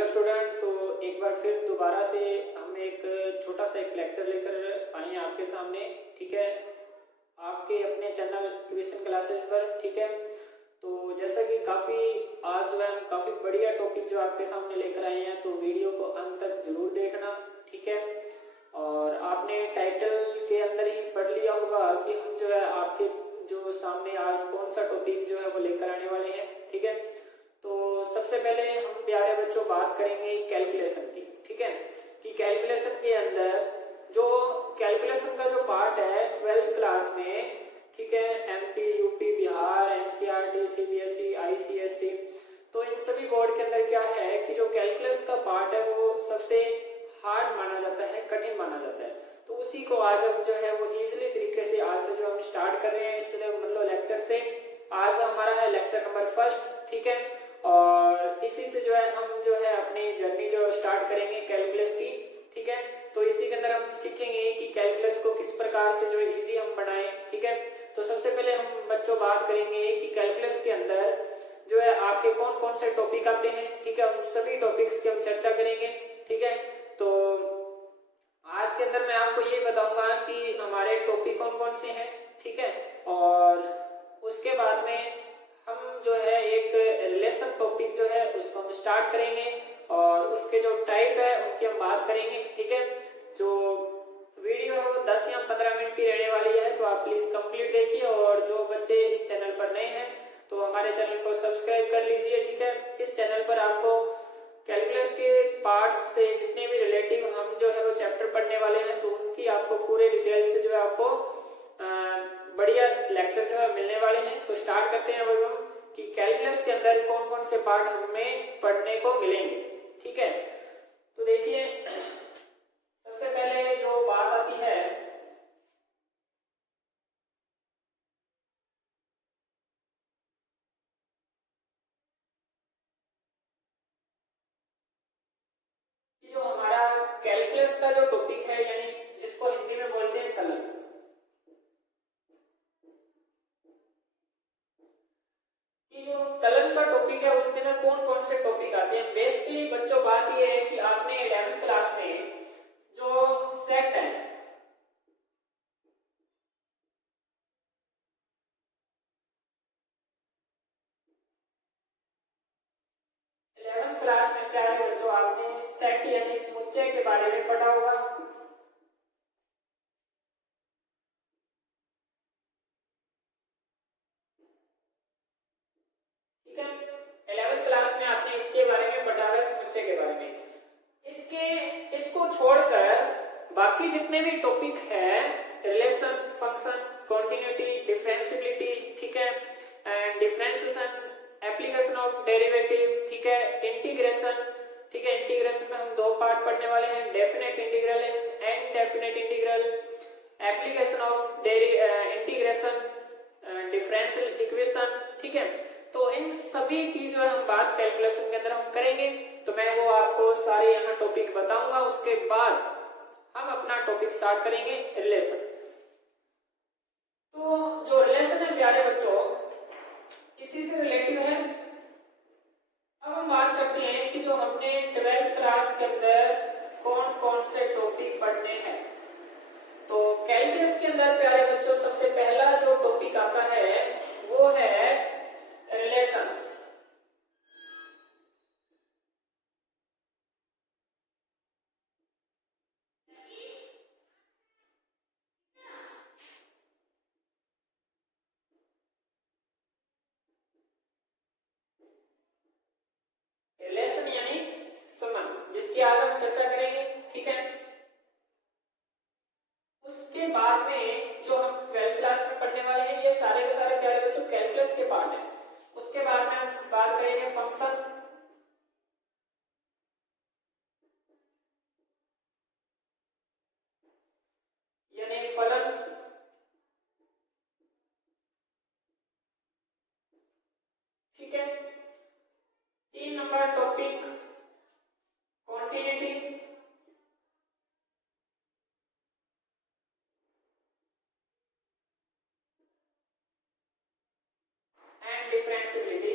Hello student. तो एक बार फिर दोबारा से हम एक छोटा सा एक लेक्चर लेकर आए हैं आपके सामने। ठीक है, आपके अपने चैनल ट्यूशन क्लासेस पर। ठीक है, तो जैसा कि काफ़ी आज जो है हम काफ़ी बढ़िया टॉपिक जो आपके सामने लेकर आए हैं, तो वीडियो को अंत तक जरूर देखना। ठीक है, और आपने टाइटल के अंदर ही पढ़ लिया होगा कि हम जो है आपके जो सामने आज कौन सा टॉपिक जो है वो लेकर आने वाले हैं। ठीक है, तो सबसे पहले हम प्यारे बच्चों बात करेंगे कैलकुलेशन की। ठीक है, कि कैलकुलेशन के अंदर जो कैलकुलेशन का जो पार्ट है 12th क्लास में, ठीक है, MP, UP, Bihar, NCERT, CBSE, ICSE, तो इन सभी बोर्ड के अंदर क्या है कि जो कैलकुलस का पार्ट है वो सबसे हार्ड माना जाता है, कठिन माना जाता है। तो उसी को आज हम जो है वो इजीली तरीके से आज से जो हम स्टार्ट कर रहे हैं इस मतलब लेक्चर से। आज हमारा है लेक्चर नंबर 1। ठीक है, और इसी से जो है हम जो है अपनी जर्नी जो स्टार्ट करेंगे कैलकुलस की। ठीक है, तो इसी के अंदर हम सीखेंगे कि कैलकुलस को किस प्रकार से जो है इजी हम बनाएं। ठीक है, तो सबसे पहले हम बच्चों बात करेंगे कि कैलकुलस के अंदर जो है आपके कौन कौन से टॉपिक आते हैं। ठीक है, उन सभी टॉपिक्स की हम चर्चा करेंगे। ठीक है, तो आज के अंदर मैं आपको ये बताऊंगा कि हमारे टॉपिक कौन कौन से हैं। ठीक है, और उसके बाद में हम जो है एक रिलेशन टॉपिक जो है उसको हम स्टार्ट करेंगे और उसके जो टाइप है उनकी हम बात करेंगे। ठीक है, जो वीडियो है वो 10 या 15 मिनट की रहने वाली है, तो आप प्लीज कंप्लीट देखिए। और जो बच्चे इस चैनल पर नए हैं तो हमारे चैनल को सब्सक्राइब कर लीजिए। ठीक है, इस चैनल पर आपको कैलकुलस के पार्ट से जितने भी रिलेटिव हम जो है वो चैप्टर पढ़ने वाले हैं, तो उनकी आपको पूरे डिटेल से जो है आपको बढ़िया लेक्चर जो है मिलने वाले हैं। तो स्टार्ट करते हैं अब हम कि कैलकुलस के अंदर कौन कौन से पार्ट हमें पढ़ने को मिलेंगे। ठीक है, तो देखिए सबसे पहले जो बात आती है कि जो हमारा कैलकुलस का जो टॉपिक है, यानी जिसको हिंदी में बोलते हैं कलन, कि जो कलन का टॉपिक है उसके अंदर कौन कौन से टॉपिक आते हैं। बेसिकली बच्चों बात यह है कि आपने 11th क्लास में जो सेट है, क्लास में प्यारे बच्चों आपने सेट यानी समुच्चय के बारे में पढ़ा होगा। ठीक है, 11th क्लास में आपने इसके बारे में पढ़ा है, समुच्चय के बारे में। इसको छोड़कर बाकी जितने भी टॉपिक है, रिलेशन, फंक्शन, कंटिन्यूटी, डिफरेंशियबिलिटी, ठीक है, and differentiation, application of derivative, ठीक है, इंटीग्रेशन। ठीक है, इंटीग्रेशन में हम दो पार्ट पढ़ने वाले हैं, definite integral and indefinite integral, application of integration, differential equation. ठीक है, तो इन सभी की जो हम बात कैलकुलेशन के अंदर हम करेंगे, तो मैं वो आपको सारे यहाँ टॉपिक बताऊंगा। उसके बाद हम अपना टॉपिक स्टार्ट करेंगे रिलेशन। तो जो रिलेशन है प्यारे बच्चों इसी से रिलेटिव है। अब हम बात करते हैं कि जो हमने 12th क्लास के अंदर कौन कौन से टॉपिक पढ़ने हैं। तो कैलकुलस के अंदर प्यारे बच्चों सबसे पहला जो टॉपिक आता है वो है रिलेशन। रिलेशन यानी संबंध, जिसकी आज हम चर्चा करेंगे। ठीक है, उसके बाद में जो हम 12th क्लास में पढ़ने वाले हैं ये सारे के सारे प्यारे बच्चों कैलकुलस के पार्ट हैं। उसके बाद में हम बात करेंगे फंक्शन, यानी फलन। ठीक है, 3 number topic continuity, and differentiability.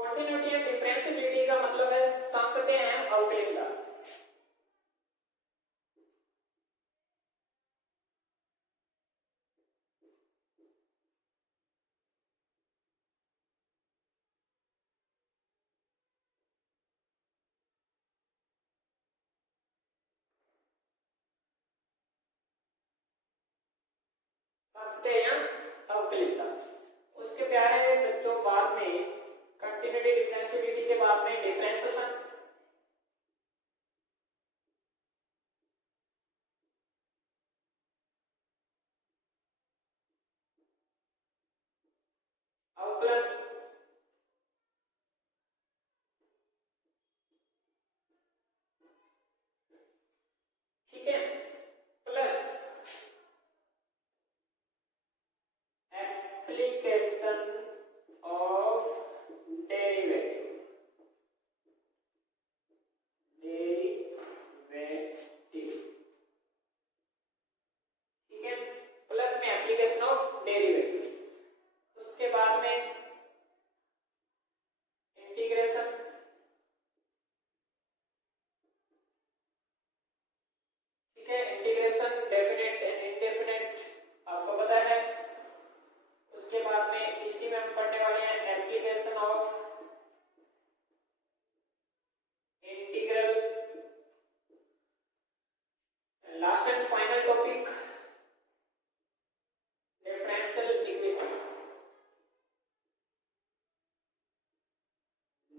Continuity and differentiability का मतलब है सातत्य एवं अवकलनीयता। सातत्य या अवकलनीयता। उसके प्यारे बच्चों बाद में कंटिन्यूटी डिफरेंशिएबिलिटी के बाद में डिफरेंशिएशन, अवकलन, ठीक है, प्लस एप्लीकेशन ऑफ डेरिवेटिव, ठीक है, प्लस में एप्लीकेशन ऑफ डेरिवेटिव। उसके बाद में इंटीग्रेशन, ठीक है, इंटीग्रेशन डेफिनेट एंड इंडेफिनेट आपको पता है। उसके बाद में इसी में हम पढ़ने वाले हैं application of integral. Last and final topic differential equation,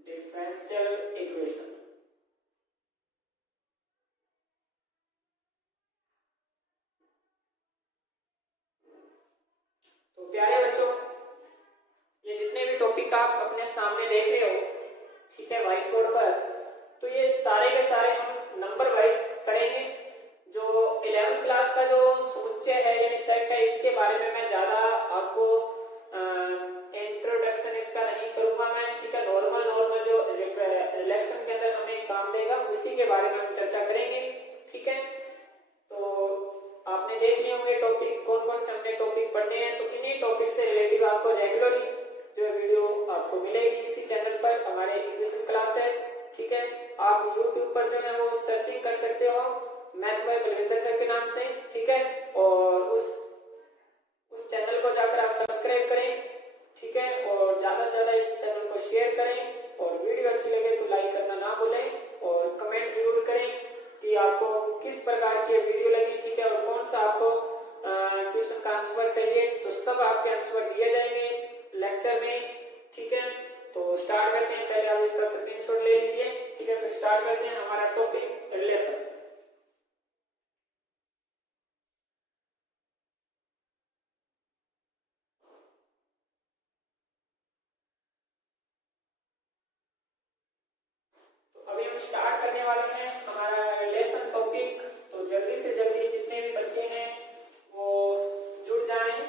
differential equation. तो प्यारे बच्चों, ये जितने भी टॉपिक आप अपने सामने देख रहे हो, ठीक है, व्हाइट बोर्ड पर, तो ये सारे के सारे हम नंबर वाइज करेंगे। जो 11th क्लास का जो समुच्चय है यानी सेट है, इसके बारे में मैं ज्यादा आपको इंट्रोडक्शन इसका नहीं करूंगा मैं, ठीक है। नॉर्मल जो रिलेशन के अंदर हमें काम देगा उसी के बारे में हम चर्चा करेंगे, ठीक है। तो आपने देख लिए होंगे टॉपिक कौन कौन से हमने टॉपिक पढ़ने हैं, तो इन्हीं टॉपिक से रिलेटिव आपको रेगुलरली जो वीडियो आपको मिलेगी इसी चैनल पर, हमारे इक्वेशन क्लासेस, ठीक है। आप YouTube पर जो है वो सर्चिंग कर सकते हो मैथ बाय बलविंदर सर के नाम से, ठीक है, और उस चैनल को जाकर आप सब्सक्राइब करें, ठीक है, और ज्यादा से ज्यादा इस चैनल को शेयर करें, और वीडियो अच्छी लगे तो लाइक करना ना भूलें, और कमेंट जरूर करें कि आपको किस प्रकार की वीडियो लगी, ठीक है, और कौन सा आपको क्वेश्चन का आंसर चाहिए, तो सब आपके आंसर दिए जाएंगे इस लेक्चर में, ठीक है। तो स्टार्ट करते हैं, पहले आप इसका स्क्रीनशॉट ले लीजिए, ठीक है, फिर स्टार्ट करते हैं हमारा टॉपिक रिलेशन। अभी हम स्टार्ट करने वाले हैं हमारा रिलेशन टॉपिक। तो जल्दी से जल्दी जितने भी बच्चे हैं वो जुड़ जाएं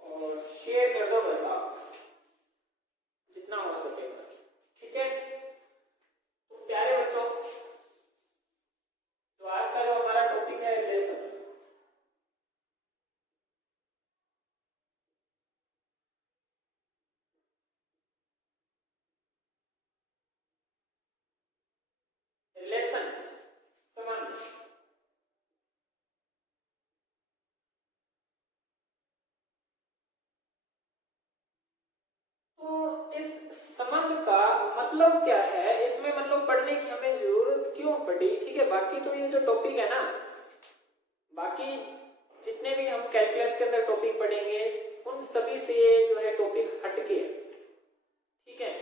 और शेयर कर दो बस, आप जितना हो सके बस, ठीक है। तो प्यारे बच्चों, तो आज का जो हमारा टॉपिक है रिलेशन, संबंध। तो इस संबंध का मतलब क्या है, इसमें मतलब पढ़ने की हमें जरूरत क्यों पड़ी, ठीक है। बाकी तो ये जो टॉपिक है ना, बाकी जितने भी हम कैलकुलस के अंदर टॉपिक पढ़ेंगे उन सभी से ये जो है टॉपिक हटके है, ठीक है।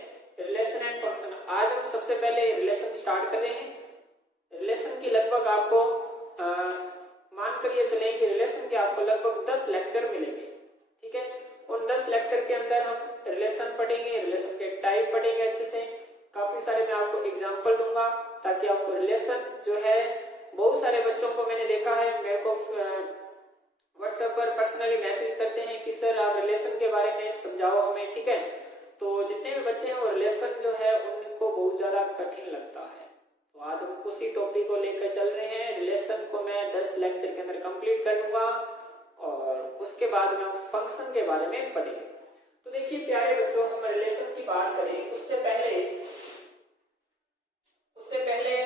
रिलेशन एंड फंक्शन, आज हम सबसे पहले रिलेशन स्टार्ट कर रहे हैं। रिलेशन की लगभग आपको मान कर ये चलें कि रिलेशन के आपको लगभग 10 लेक्चर मिलेंगे, ठीक है। उन 10 लेक्चर के अंदर हम रिलेशन पढ़ेंगे, रिलेशन के टाइप पढ़ेंगे अच्छे से, काफी सारे मैं आपको एग्जांपल दूंगा ताकि आपको रिलेशन जो है, बहुत सारे बच्चों को मैंने देखा है मेरे को व्हाट्सएप पर पर्सनली मैसेज करते हैं कि सर आप रिलेशन के बारे में समझाओ हमें, ठीक है। तो जितने भी बच्चे हैं वो रिलेशन जो है उनको बहुत ज्यादा कठिन लगता है। तो आज हम उसी टॉपिक को लेकर चल रहे हैं। रिलेशन को मैं 10 लेक्चर के अंदर कंप्लीट कर दूंगा और उसके बाद में हम फंक्शन के बारे में पढ़ेंगे। तो देखिए प्यारे बच्चों, हम रिलेशन की बात करें उससे पहले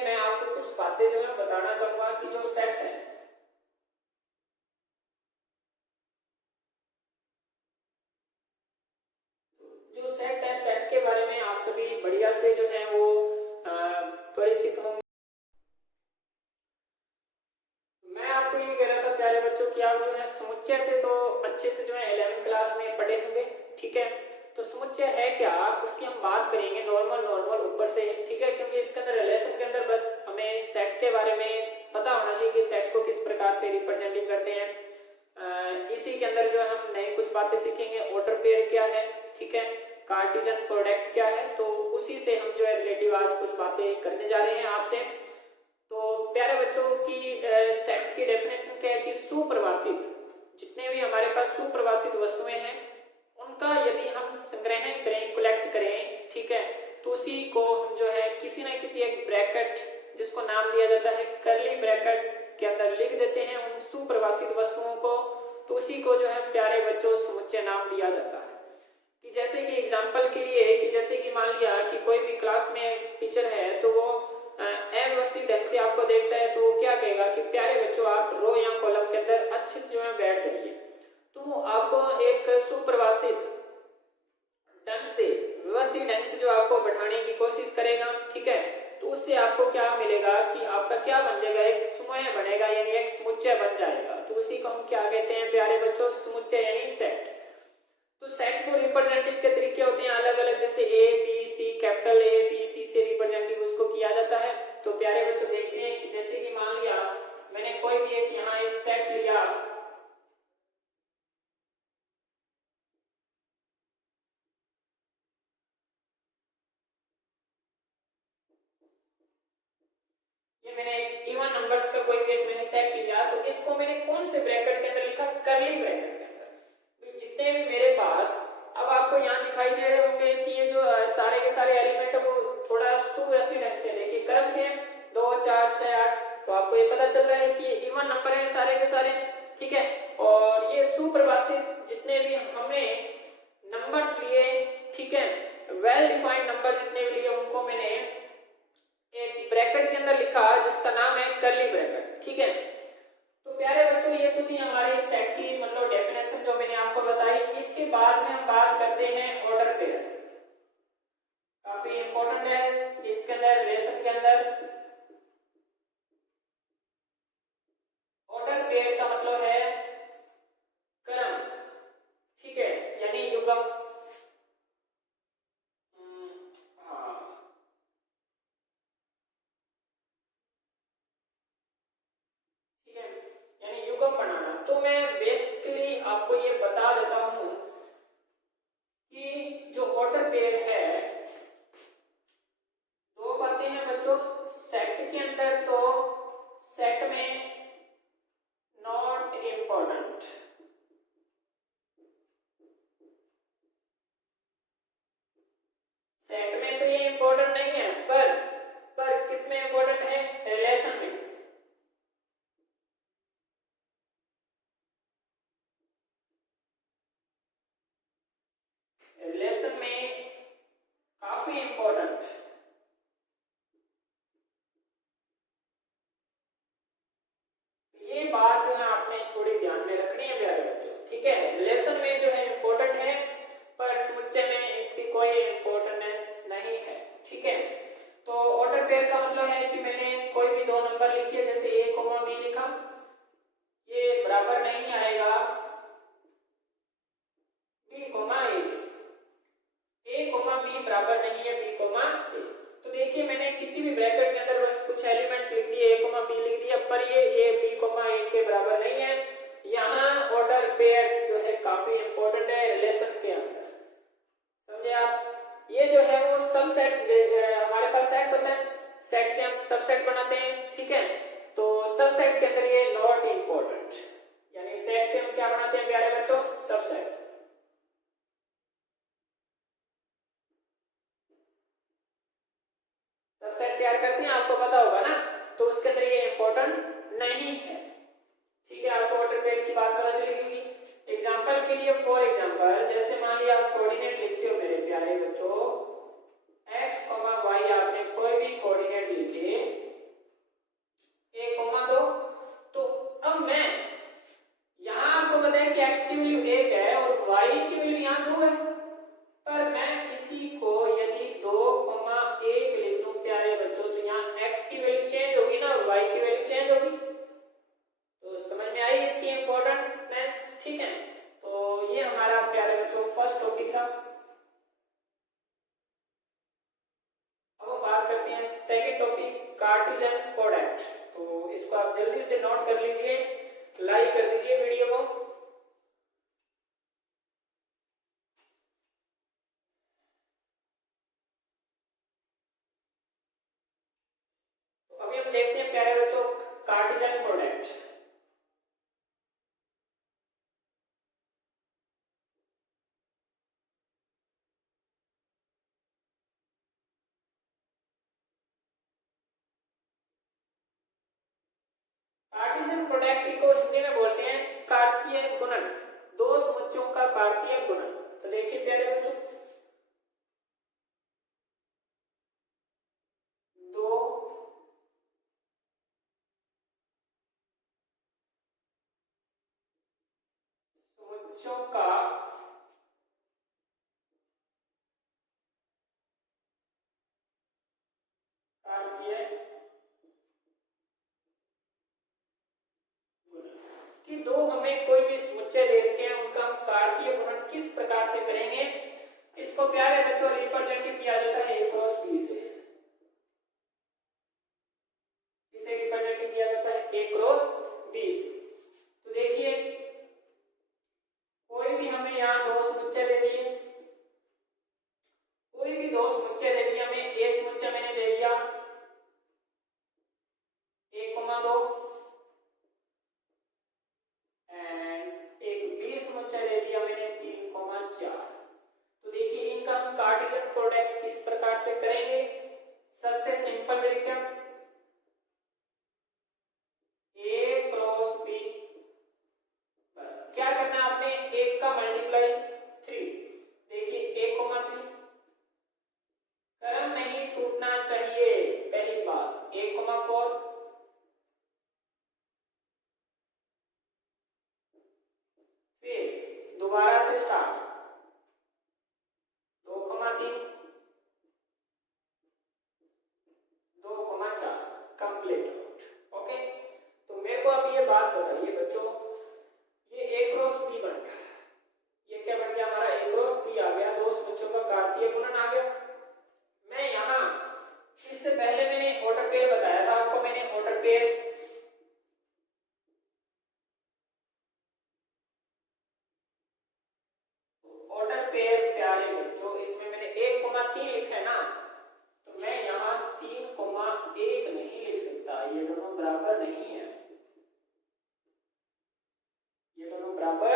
मैं आपको कुछ बातें जो है बताना चाहूंगा कि जो सेट है, सेट के बारे में आप सभी बढ़िया से जो है वो परिचित होंगे। मैं आपको ये कह रहा था प्यारे बच्चों कि आप जो है समुच्चय से तो अच्छे से जो है 11वीं क्लास में पढ़े होंगे, ठीक है। तो समुच्चय है क्या, उसकी हम बात करेंगे नॉर्मल ऊपर से, ठीक है, क्योंकि इसके अंदर रिलेशन के अंदर बस हमें सेट के बारे में पता होना चाहिए कि सेट को किस प्रकार से रिप्रेजेंटिव करते हैं। इसी के अंदर जो है हम नई कुछ बातें सीखेंगे। ऑर्डर पेयर क्या है, ठीक है, कार्टेशियन प्रोडक्ट क्या है, तो उसी से हम जो है रिलेटिव आज कुछ बातें करने जा रहे हैं आपसे। तो प्यारे बच्चों की सेट की डेफिनेशन क्या है कि सुप्रवासित, जितने भी हमारे पास सुप्रवासित वस्तुएं हैं उनका यदि हम संग्रहण करें, कलेक्ट करें, ठीक है, तो उसी को हम जो है किसी न किसी एक ब्रैकेट जिसको नाम दिया जाता है करली ब्रैकेट के अंदर लिख देते हैं उन सुप्रवासित वस्तुओं को, तो उसी को जो है प्यारे बच्चों समुच्चय नाम दिया जाता है। कि जैसे कि एग्जाम्पल के लिए कि जैसे कि मान लिया कि कोई भी क्लास में टीचर है तो वो अव्यवस्थित ढंग से आपको देखता है तो वो क्या कहेगा कि प्यारे बच्चों आप रो या कॉलम के अंदर अच्छे से जो है बैठ जाइए। तो आपको एक सुप्रवासित ढंग से, व्यवस्थित ढंग से जो आपको बैठाने की कोशिश करेगा, ठीक है, तो उससे आपको क्या मिलेगा कि आपका क्या बन जाएगा, एक समूह बनेगा, यानी एक समुच्चय बन जाएगा। तो उसी को हम क्या कहते हैं प्यारे बच्चों, समुच्चय यानी सेट। तो सेट को रिप्रेजेंटिव के तरीके होते हैं अलग अलग, जैसे A B C, capital A B C से रिप्रेजेंटिव उसको किया जाता है। तो प्यारे बच्चों देखते हैं कि जैसे कि मान लिया मैंने कोई भी एक यहाँ एक सेट लिया, ये मैंने एक इवन नंबर्स का कोई भी एक मैंने सेट लिया, तो इसको मैंने कौन से ब्रैकेट के अंदर लिखा, करली ब्रैकेट के अंदर। जितने भी मेरे पास, अब आपको यहाँ दिखाई दे रहे होंगे कि ये जो सारे के सारे एलिमेंट है वो थोड़ा सुव्यवस्थित ढंग से देखिए क्रम से 2 4 6 8, तो आपको ये पता चल रहा है कि ये इवन नंबर है सारे के सारे, ठीक है। और ये सुप्रवासित जितने भी हमने नंबर्स लिए, ठीक है, वेल डिफाइंड नंबर जितने भी लिए उनको मैंने एक ब्रैकेट के अंदर लिखा जिसका नाम है करली ब्रैकेट, ठीक है। तो प्यारे बच्चों ये तो थी हमारी सेट की मतलब डेफिनेशन जो मैंने आपको बताई। इसके बाद में हम बात करते हैं ऑर्डर पेयर, काफी इंपॉर्टेंट है इसके अंदर, रिलेशन के अंदर। ऑर्डर पेयर का मतलब है क्रम, ठीक है, यानी युग्म। बनाना। तो मैं बेसिकली आपको ये बता देता हूं कि जो ऑर्डर पेयर है, दो बातें हैं बच्चों सेट के अंदर। तो सेट में नॉट इंपॉर्टेंट, सेट में तो ये इंपॉर्टेंट नहीं है, पर किस में इंपॉर्टेंट है, रिलेशन में। रिलेशन में काफी इंपॉर्टेंट। ये बात जो है आपने थोड़ी ध्यान में रखनी है प्यारे बच्चों, ठीक है। रिलेशन में जो है इंपॉर्टेंट है पर समुच्चय में इसकी कोई इंपॉर्टेंस नहीं है, ठीक है। तो ऑर्डर पेयर का मतलब है कि मैंने कोई भी दो नंबर लिखिए, जैसे ए कोमा बी लिखा, ये बराबर नहीं आएगा बी कोमा ए कोमा बी बराबर नहीं है बी कोमा ए। तो देखिए मैंने किसी भी ब्रैकेट के अंदर बस कुछ एलिमेंट्स लिख दिए, ए कोमा बी लिख दिया, पर ये ए बी कोमा ए के बराबर नहीं है। यहाँ ऑर्डर पेयर्स जो है काफी इंपॉर्टेंट है रिलेशन के अंदर, समझे आप। ये जो है वो सब सेट, हमारे पास सेट होता है, सेट के हम सब सेट बनाते हैं, ठीक है। तो सब सेट के अंदर ये नॉट इंपॉर्टेंट, यानी सेट से हम क्या बनाते हैं प्यारे बच्चों, सब सेट। सब सेट तैयार करते हैं, आपको पता होगा ना, तो उसके अंदर ये इंपॉर्टेंट नहीं है, ठीक है। आपको ऑर्डर पेयर की बात पता चली होगी। एग्जाम्पल के लिए, फॉर एग्जाम्पल जैसे मान लिया आप कोऑर्डिनेट आप जल्दी से नोट कर लीजिए, लाइक कर दीजिए वीडियो को। तो अभी हम देखते हैं प्यारे बच्चों कार्टेशियन प्रोडक्ट। कार्टेशियन प्रोडक्ट को हिंदी में बोलते हैं कार्तीय गुणन, दो समुच्चयों का कार्तीय गुणन। तो देखिए प्यारे बच्चों, दो समुच्चयों का कार्तीय कि दो हमें कोई भी समुच्चय दे रखे हैं, उनका हम कार्तीय गुणन किस प्रकार से करेंगे, इसको प्यारे बच्चों रिप्रेजेंट किया जाता है ए क्रॉस बी से। इसे रिप्रेजेंट किया जाता है ए क्रॉस बी से। तो देखिए कोई भी हमें यहाँ दो समुच्चय दे दिए, कोई भी दो समुच्चय दे दिया हमें। ए समुच्चय मैंने दे दिया 1,2 एंड एक बी समुच्चय दे दिया मैंने 3,4। तो देखिए इनका हम कार्टेशियन प्रोडक्ट किस प्रकार से करेंगे। सबसे सिंपल तरीका ए क्रॉस बी, बस क्या करना है आपने, एक का मल्टीप्लाई 3। देखिए 1,3 क्रम नहीं टूटना चाहिए, पहली बात। 1,4 फिर दोबारा से स्टार्ट 2,3 2,4 कंप्लीट। ओके, तो मेरे को अब ये बात बताइए बच्चों, ये ए क्रॉस बी बन गया, ये क्या बन गया हमारा, ए क्रॉस बी आ गया, दो समुच्चयों का कार्तीय गुणन आ गया। मैं यहाँ इससे पहले मैंने ऑर्डर पेयर बताया था आपको, मैंने ऑर्डर पेयर प्यारे बच्चों इसमें मैंने 1,3 लिखा है ना, तो मैं यहाँ 3,1 नहीं लिख सकता, ये दोनों बराबर नहीं है, ये दोनों बराबर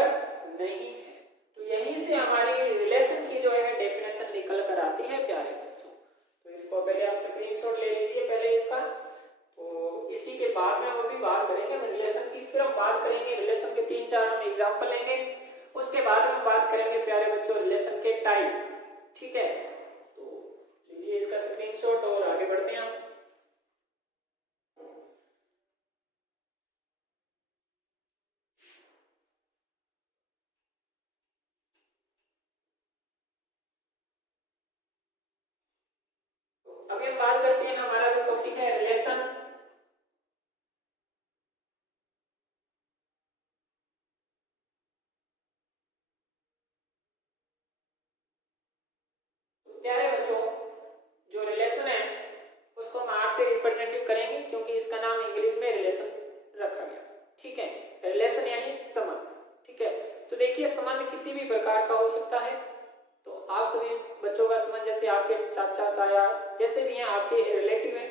नहीं है। तो यहीं से हमारी रिलेशन की जो है डेफिनेशन निकल कर आती है प्यारे बच्चों। तो इसको पहले आप स्क्रीनशॉट ले लीजिए पहले इसका, तो इसी के बाद में हम भी बात करेंगे रिलेशन की, फिर हम बात करेंगे रिलेशन के 3-4 हम एग्जाम्पल लेंगे, उसके बाद हम बात करेंगे प्यारे बच्चों रिलेशन के टाइप। ठीक है, तो लीजिए इसका स्क्रीनशॉट और आगे बढ़ते हैं हम। तो अभी हम बात करते हैं, हमारा जो टॉपिक है रिलेशन। प्यारे बच्चों जो रिलेशन है उसको हम आर से रिप्रेजेंटेटिव करेंगे, क्योंकि इसका नाम इंग्लिश में रिलेशन रखा गया। ठीक है, रिलेशन यानी संबंध। ठीक है, तो देखिए संबंध किसी भी प्रकार का हो सकता है। तो आप सभी बच्चों का संबंध जैसे आपके चाचा ताया जैसे भी हैं, आपके रिलेटिव हैं,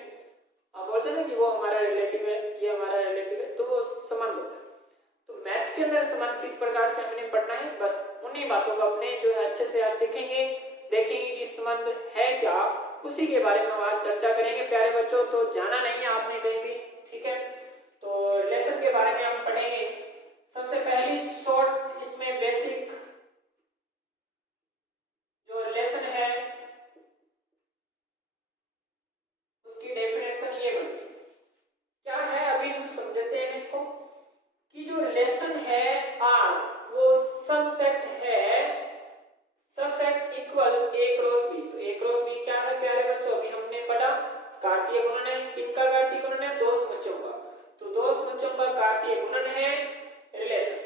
आप बोलते हैं ना कि वो हमारा रिलेटिव है, ये हमारा रिलेटिव है, तो वो संबंध होता है। तो मैथ के अंदर संबंध किस प्रकार से हमने पढ़ना है, बस उन्हीं बातों को अपने जो है अच्छे से आज सीखेंगे, देखेंगे कि संबंध है क्या, उसी के बारे में हम आज चर्चा करेंगे प्यारे बच्चों। तो जाना नहीं है आपने कहीं भी। ठीक है, तो रिलेशन के बारे में हम पढ़ेंगे। सबसे पहली शॉर्ट इसमें बेसिक जो रिलेशन है उसकी डेफिनेशन ये बनती क्या है, अभी हम समझते हैं इसको कि जो रिलेशन है आर वो सबसेट है, सबसेट इक्वल ए क्रॉस बी। तो ए क्रॉस बी क्या है प्यारे बच्चों, अभी हमने पढ़ा कार्तीय गुणन है। किनका कार्तीय गुणन है, दो समुच्चयों का। तो दो समुच्चयों का कार्तीय गुणन है रिलेशन,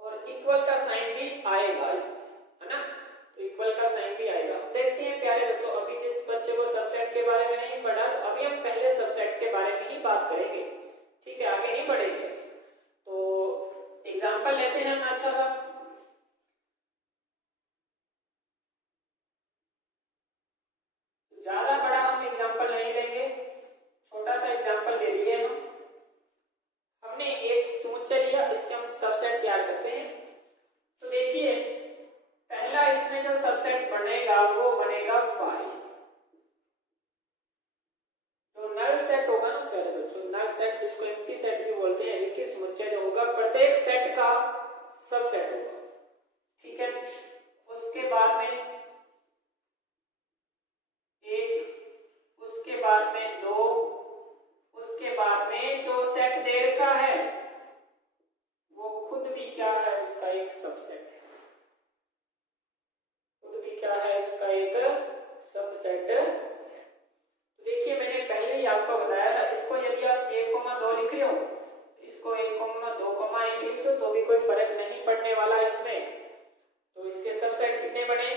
और इक्वल का साइन भी आएगा इसमें, है ना, तो इक्वल का साइन भी आएगा। देखते हैं प्यारे बच्चों, अभी जिस बच्चे को सबसेट के बारे में नहीं पढ़ा, तो अभी हम पहले सबसेट के बारे में ही बात करेंगे। हमने एक समुच्चय लिया, इसके हम सबसेट तैयार करते हैं। तो देखिए पहला इसमें जो सबसेट बनेगा वो बनेगा 5। जो नल सेट होगा ना प्यारे बच्चों, नल सेट जिसको एम्प्टी सेट भी बोलते हैं, यानी कि समुच्चय जो होगा प्रत्येक सेट का सबसेट होगा, ठीक है। उसके बाद में 1, उसके बाद में 2, उसके बाद में जो सेट दे रखा है वो खुद भी क्या है, उसका एक सबसेट है, खुद भी क्या है, उसका एक सबसेट है। तो देखिए मैंने पहले ही आपको बताया था, इसको यदि आप 1,2 लिख रहे हो, इसको 1,2,1 लिख दो तो भी कोई फर्क नहीं पड़ने वाला इसमें। तो इसके सबसेट कितने बने,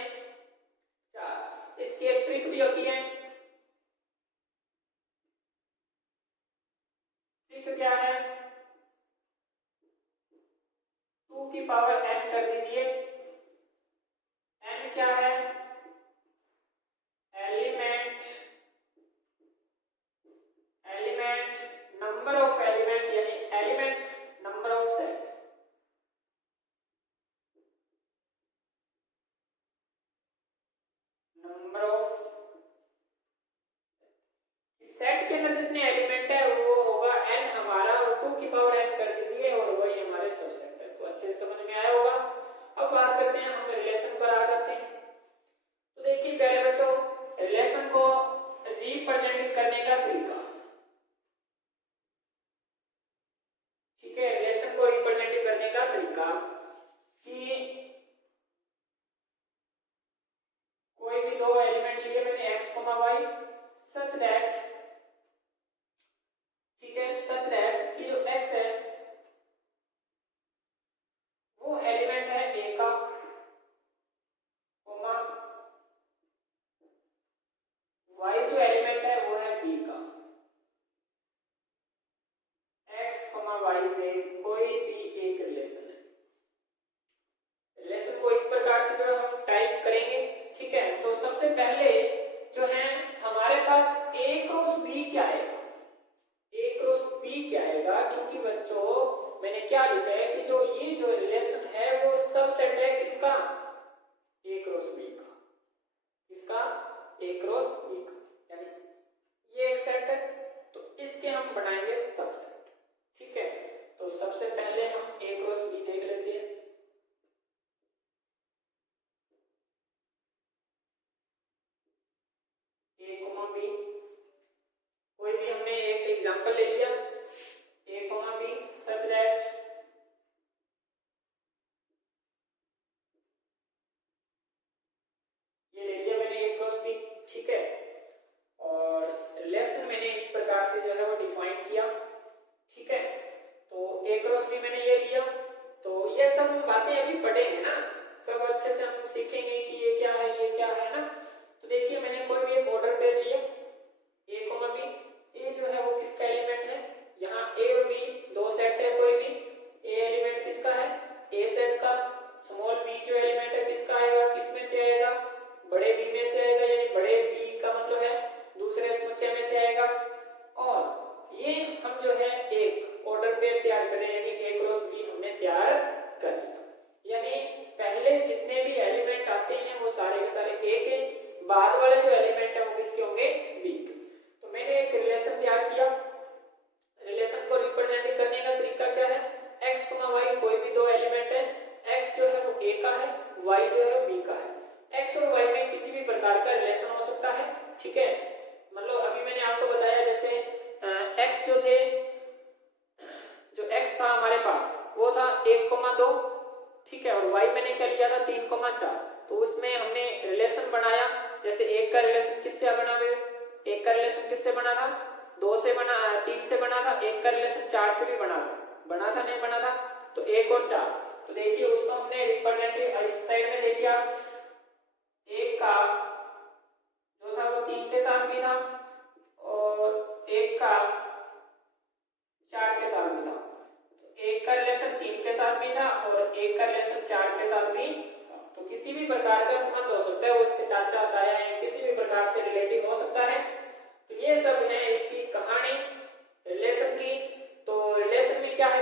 4। इसकी एक ट्रिक भी होती है, ट्रिक क्या है, 2 की पावर n कर दीजिए। n क्या है, एलिमेंट नंबर ऑफ एलिमेंट, यानी element number of set. Number of set के अंदर जितने एलिमेंट है वो होगा n हमारा, और 2 की पावर n कर दीजिए और वही हमारे सबसेट है। तो अच्छे से समझ में आया होगा। अब बात करते हैं, हम रिलेशन पर आ जाते हैं। तो देखिए प्यारे बच्चों, रिलेशन को रिप्रेजेंट करने का तरीका, ठीक है, रिलेशन को रिप्रेजेंट करने का तरीका कि कोई भी 2 एलिमेंट लिए मैंने x, y, सच दैट, ठीक है, सच दैट कि जो x है वो एलिमेंट है a का, y जो एलिमेंट है वो है b का। x, y में कोई भी एक रिलेशन है, रिलेशन को इस प्रकार से जो हम टाइप करेंगे, ठीक है। तो सबसे पहले जो है हमारे पास a क्रॉस b क्या आएगा, a क्रॉस b क्या आएगा, क्योंकि बच्चों मैंने क्या लिखा है कि जो ये जो रिलेशन है वो सबसेट है किसका, a क्रॉस b का, किसका, a क्रॉस b का, यानी ये एक सेट है तो इसके हम बनाएंगे सबसेट, ठीक है। तो सबसे पहले हम a क्रॉस b देख लेते हैं। a, b, कोई भी हमने एक एग्जांपल ले लिया, a, b सच दैट ये ले लिया मैंने a क्रॉस b, ठीक है। और रिलेशन मैंने इस प्रकार से जो है वो डिफाइन किया, ठीक है। तो a क्रॉस b मैंने ये लिया, तो ये सब बातें अभी पढ़ेंगे ना, सब अच्छे से हम सीखेंगे कि ये क्या है, ये क्या है ना। तो देखिए मैंने कोई भी एक ऑर्डर पेयर लिया, a, b, a जो है वो किसका एलिमेंट है, यहाँ a और b 2 सेट है, कोई भी a एलिमेंट किसका है, a सेट का, स्मॉल b जो एलिमेंट है किसका आएगा, किसमें से आएगा, बड़े b में से आएगा, यानी बड़े b का मतलब है दूसरे समुच्चय में से आएगा। और ये हम जो है एक ऑर्डर पेयर तैयार कर रहे हैं, यानी a क्रॉस b हमने तैयार कर लिया, यानी पहले जितने भी एलिमेंट आते हैं वो सारे के सारे a के, बाद वाले जो एलिमेंट है वो किसके होंगे, b के। तो मैंने एक रिलेशन तैयार किया, रिलेशन को रिप्रेजेंट करने का तरीका क्या है, x, y कोई भी 2 एलिमेंट है, x जो है वो a का है, y जो है b का है। x और y में किसी भी प्रकार का रिलेशन हो सकता है, ठीक है। मतलब अभी मैंने आपको बताया जैसे x जो थे, जो x था हमारे पास वो था 1,2, ठीक है, और y मैंने क्या लिया था 3,4। तो उसमें हमने रिलेशन बनाया, जैसे एक का रिलेशन किससे बना हुआ, एक का रिलेशन किससे बना था, 2 से बना, 3 से बना था, एक का रिलेशन 4 से भी बना था नहीं बना था, तो 1 और 4। तो देखिए उसको हमने रिप्रेजेंट इस साइड में देखिए आप, एक का जो था वो 3 के साथ भी था और एक का 4 के साथ भी था। तो एक का रिलेशन 3 के साथ भी था और एक का रिलेशन 4 के साथ भी था। तो किसी भी प्रकार का संबंध हो सकता है, वो उसके चाचा ताया या किसी भी प्रकार से रिलेटिव हो सकता है। तो ये सब है इसकी कहानी रिलेशन की। तो रिलेशन में क्या है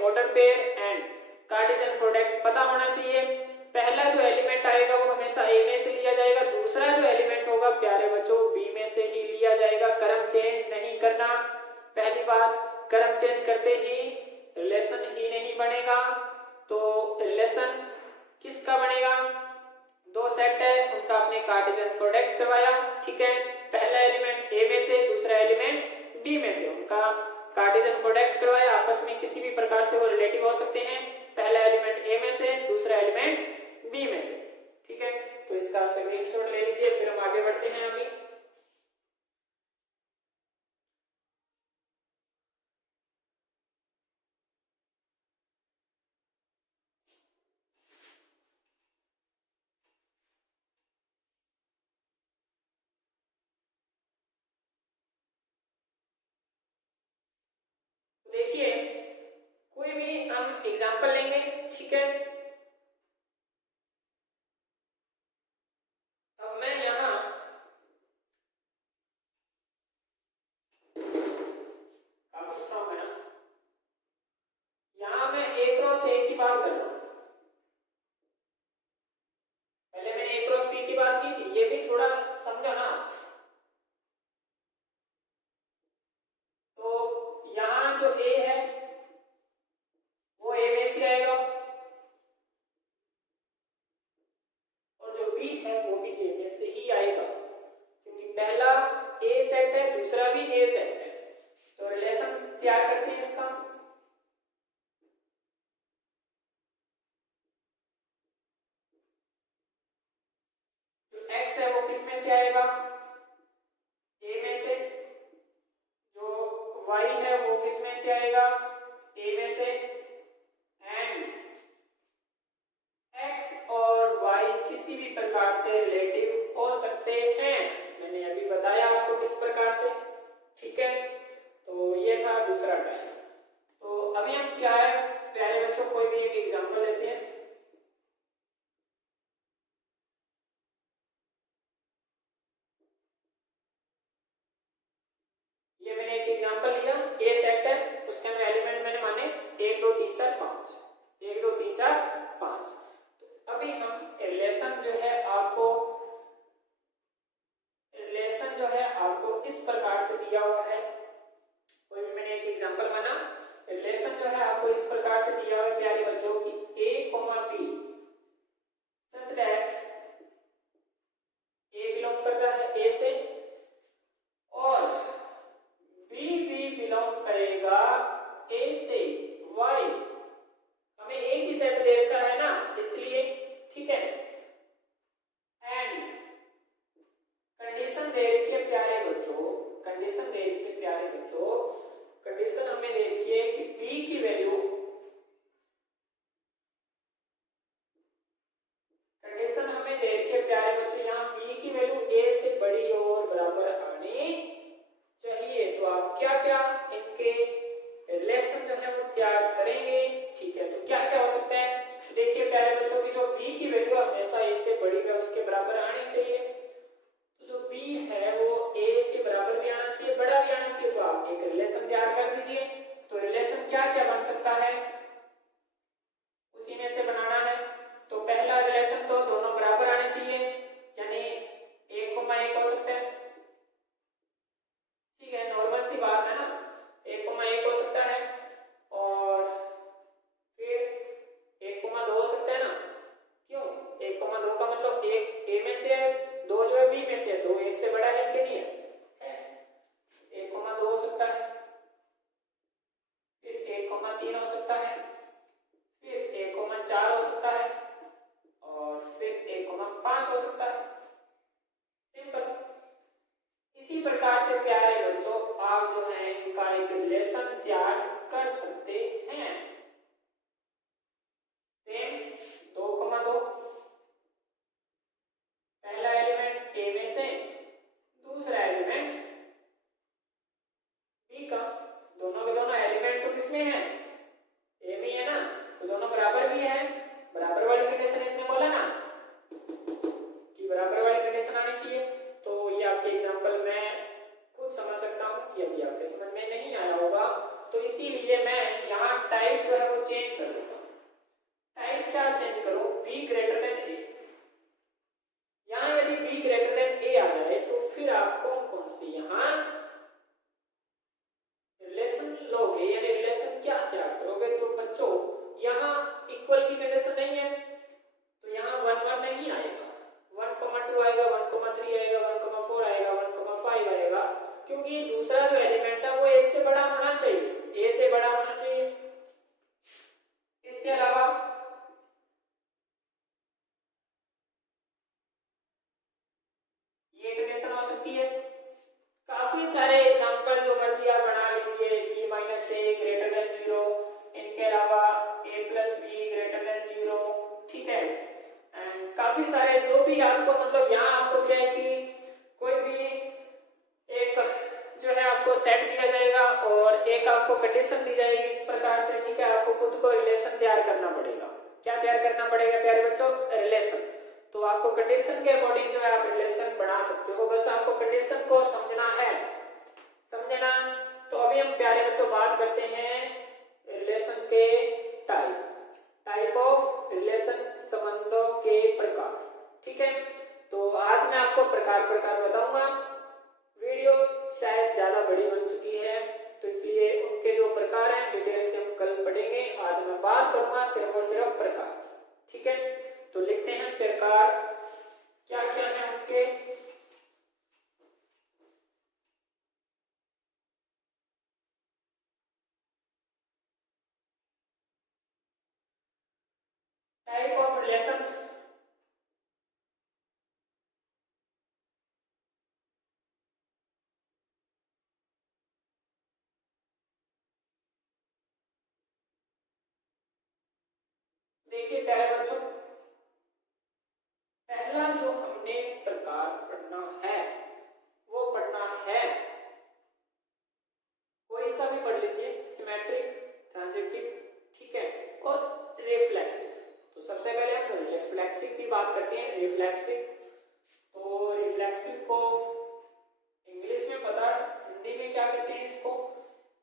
order pair and Cartesian product पता होना चाहिए। पहला जो एलिमेंट आएगा वो हमेशा ए में से लिया जाएगा, दूसरा जो एलिमेंट होगा प्यारे बच्चों बी में से ही लिया जाएगा। क्रम चेंज नहीं करना। पहली बात, क्रम चेंज करते ही रिलेशन ही नहीं बनेगा। तो रिलेशन किसका बनेगा? दो सेट है उनका आपने कार्टेशियन प्रोडक्ट करवाया, ठीक है। पहला एलिमेंट ए में से, दूसरा एलिमेंट बी में से, उनका कार्टेशियन प्रोडक्ट करवाया। आपस में किसी भी प्रकार से वो रिलेटिव हो सकते हैं। पहला एलिमेंट ए में से, दूसरा एलिमेंट बी में से, ठीक है। तो इसका आप स्क्रीनशॉट ले लीजिए, फिर हम आगे बढ़ते हैं। अभी देखिए, कोई भी हम एग्जांपल लेंगे, ठीक है। अब मैं यहाँ काफी स्ट्रॉन्ग है ना, यहाँ मैं ए क्रॉस ए की बात कर रहा हूँ। पहले मैंने ए क्रॉस बी की बात की थी, ये भी थोड़ा समझो ना। तो यहाँ जो ए है वो ए में से आएगा और जो बी है वो भी ए में से ही आएगा, क्योंकि पहला ए सेट है, दूसरा भी ए सेट है। तो रिलेशन तैयार करते हैं इसका। जो एक्स है वो किस में से आएगा? ए में से। जो वाई है वो किस में से आएगा? ए में से। एंड एक्स और वाई किसी भी प्रकार से रिलेटिव हो सकते हैं। मैंने अभी बताया आपको किस प्रकार से, ठीक है। तो ये था दूसरा टाइप। तो अभी हम क्या है प्यारे बच्चों, कोई भी एक एग्जांपल लेते हैं। ये मैंने एक एग्जांपल लिया, ए सेट है, उसके अंदर एलिमेंट मैंने माने 1 2 3 4 5, 1 2 3 4 5। अभी हम रिलेशन जो है आपको इस प्रकार से दिया हुआ है। कोई भी मैंने एक एग्जांपल माना, रिलेशन जो है आपको इस प्रकार से दिया हुआ है प्यारे बच्चों की a, b such that a belong कर रहा है a से और b भी बिलोंग करेगा a से। y हमें एक ही सेट दे रखा है ना, इसलिए, ठीक है। एंड कंडीशन दे रखी है प्यारे बच्चों, कंडीशन दे रखी है प्यारे बच्चों, कंडीशन हमें दे रखी है कि b की वैल्यू, कंडीशन हमें दे रखी है प्यारे बच्चों, यहाँ b की वैल्यू a से बड़ी और बराबर आनी चाहिए। तो आप क्या क्या इनके रिलेशन जो है वो तैयार करेंगे, ठीक है। तो क्या क्या हो सकता है, देखिए प्यारे बच्चों की जो b की वैल्यू हमेशा a से बड़ी है उसके बराबर आनी चाहिए। तो जो b है वो a के बराबर भी आना चाहिए, बड़ा भी आना चाहिए। तो आप एक रिलेशन तैयार कर दीजिए। तो रिलेशन क्या क्या बन सकता है, उसी में से बनाना है। तो पहला रिलेशन तो दोनों बराबर आने चाहिए, यानी 1 हो सकता है, ठीक है। नॉर्मल सी बात है ना, 1 हो सकता है और फिर 1 2 हो सकता है ना। क्यों 1 2 का मतलब 1 ए में से है, 2 जो है बी में से है, 2 1 से बड़ा है कि नहीं है? 1 2 हो सकता है, फिर 1 3 हो सकता है, फिर 1 4 हो सकता है और फिर 1 5 हो सकता है। सिंपल। इसी प्रकार से प्यारे बच्चों आप जो है इनका एक रिलेशन तैयार कर सकते हैं। सेम 2 2, पहला एलिमेंट ए में से, दूसरा एलिमेंट बी का। दोनों के दोनों एलिमेंट तो किसमें है? ए में है ना, तो दोनों बराबर भी है। बराबर वाली कंडीशन इसने बोला ना कि बराबर वाली कंडीशन आनी चाहिए। तो ये आपके एग्जांपल मैं खुद समझ सकता हूँ कि अभी आपके समझ में नहीं आया होगा, तो इसीलिए मैं यहाँ टाइप जो है वो चेंज कर देता हूँ। टाइप क्या चेंज करूँ, बी ग्रेटर देन ए। यहाँ यदि बी ग्रेटर देन ए आ जाए तो फिर आप कौन कौन सी यहाँ रिलेशन लोगे, यानी रिलेशन क्या त्याग करोगे। तो बच्चों यहाँ इक्वल की कंडीशन नहीं है तो यहाँ 1 1 नहीं आएगा, 1,2 आएगा, 1,3 आएगा, 1,4 आएगा, 1,5 आएगा, क्योंकि दूसरा जो एलिमेंट है वो एक से बड़ा होना चाहिए, ए से बड़ा होना चाहिए। इसके अलावा ये कंडीशन हो सकती है। काफी सारे एग्जांपल जो मर्जी आप बना लीजिए, b माइनस ए ग्रेटर देन 0, इनके अलावा a plus be greater than 0, ठीक है। एंड काफी सारे जो भी आपको मतलब यहाँ आपको क्या है कि कोई भी एक जो है आपको सेट दिया जाएगा और एक आपको कंडीशन दी जाएगी इस प्रकार से, ठीक है। आपको खुद को रिलेशन तैयार करना पड़ेगा। क्या तैयार करना पड़ेगा प्यारे बच्चों, रिलेशन। तो आपको कंडीशन के अकॉर्डिंग जो है आप रिलेशन बना सकते हो, बस आपको कंडीशन को समझना है, समझना। तो अभी हम प्यारे बच्चों बात करते हैं रिलेशन के टाइप ऑफ रिलेशन, संबंधों के प्रकार, ठीक है। तो आज मैं आपको प्रकार बताऊंगा। वीडियो शायद ज्यादा बड़ी बन चुकी है तो इसलिए उनके जो प्रकार हैं डिटेल से हम कल पढ़ेंगे। आज मैं बात करूंगा सिर्फ और सिर्फ प्रकार, ठीक है। तो लिखते हैं प्रकार क्या क्या है उनके। टाइप ऑफ रिलेशन, देखिए प्यारे बच्चों, पहला जो हमने प्रकार पढ़ना है वो पढ़ना है, कोई सा भी पढ़ लीजिए, सिमेट्रिक, ट्रांजिटिव, ठीक है, और रिफ्लेक्सिव। तो सबसे पहले हम रिफ्लेक्सिव की बात करते हैं। रिफ्लेक्सिव, तो रिफ्लेक्सिव को इंग्लिश में पता है, हिंदी में क्या कहते हैं इसको,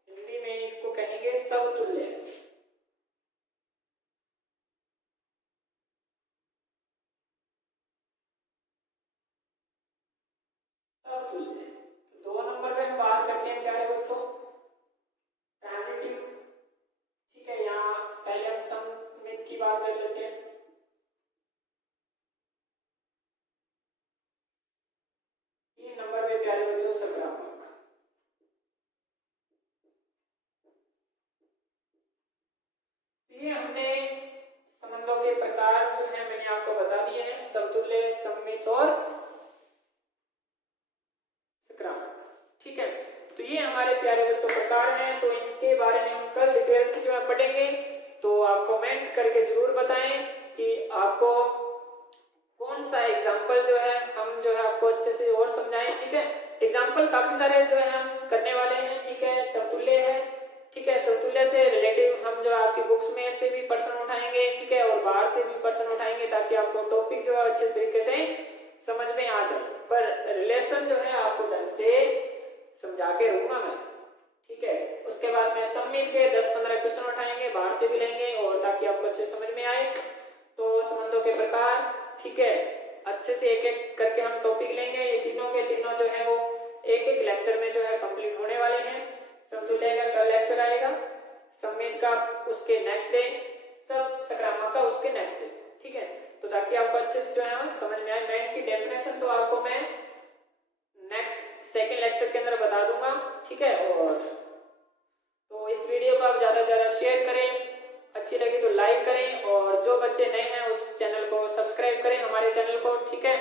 हिंदी में इसको कहेंगे समतुल्य। समतुल्य। तो 2 नंबर पे हम बात करते हैं प्यारे बच्चों ट्रांजिटिव, ठीक है। यहाँ पहले हम सममित की बात कर लेते हैं। 3 नंबर पे प्यारे बच्चों सकारात्मक। ये हमने संबंधों के प्रकार जो है मैंने आपको बता दिए हैं, समतुल्य, सममित और सकारात्मक, ठीक है। तो ये हमारे प्यारे बच्चों प्रकार हैं। तो इनके बारे में हम कल डिटेल से जो है पढ़ेंगे। तो आप कमेंट करके जरूर बताएं कि आपको कौन सा एग्जाम्पल जो है हम जो है आपको अच्छे से और समझाएं, ठीक है। एग्जाम्पल काफी सारे जो है हम करने वाले हैं, ठीक है। समतुल्य है, ठीक है, समतुल्य से रिलेटिव हम जो आपकी बुक्स में से भी प्रश्न उठाएंगे, ठीक है, और बाहर से भी प्रश्न उठाएंगे ताकि आपको टॉपिक जो है अच्छे तरीके से समझ में आ जाए। पर रिलेशन जो है आपको ढंग से समझा के रहूंगा मैं, ठीक है। उसके बाद में सममित के 10-15 क्वेश्चन उठाएंगे, बाहर से भी लेंगे और ताकि आपको अच्छे समझ में आए। तो संबंधों के प्रकार, ठीक है, अच्छे से एक एक करके हम टॉपिक लेंगे। ये तीनों के तीनों जो है वो एक एक लेक्चर में जो है कंप्लीट होने वाले हैं। समतुल्य का कल लेक्चर आएगा, सममित का उसके नेक्स्ट डे, सब सकारात्मक का उसके नेक्स्ट डे, ठीक है। तो ताकि आपको अच्छे से जो है समझ में आए। मैं इनकी डेफिनेशन तो आपको मैं नेक्स्ट सेकंड लेक्चर के अंदर बता दूंगा, ठीक है। और तो इस वीडियो को आप ज्यादा से ज्यादा शेयर करें, अच्छी लगी तो लाइक करें, और जो बच्चे नए हैं उस चैनल को सब्सक्राइब करें हमारे चैनल को, ठीक है।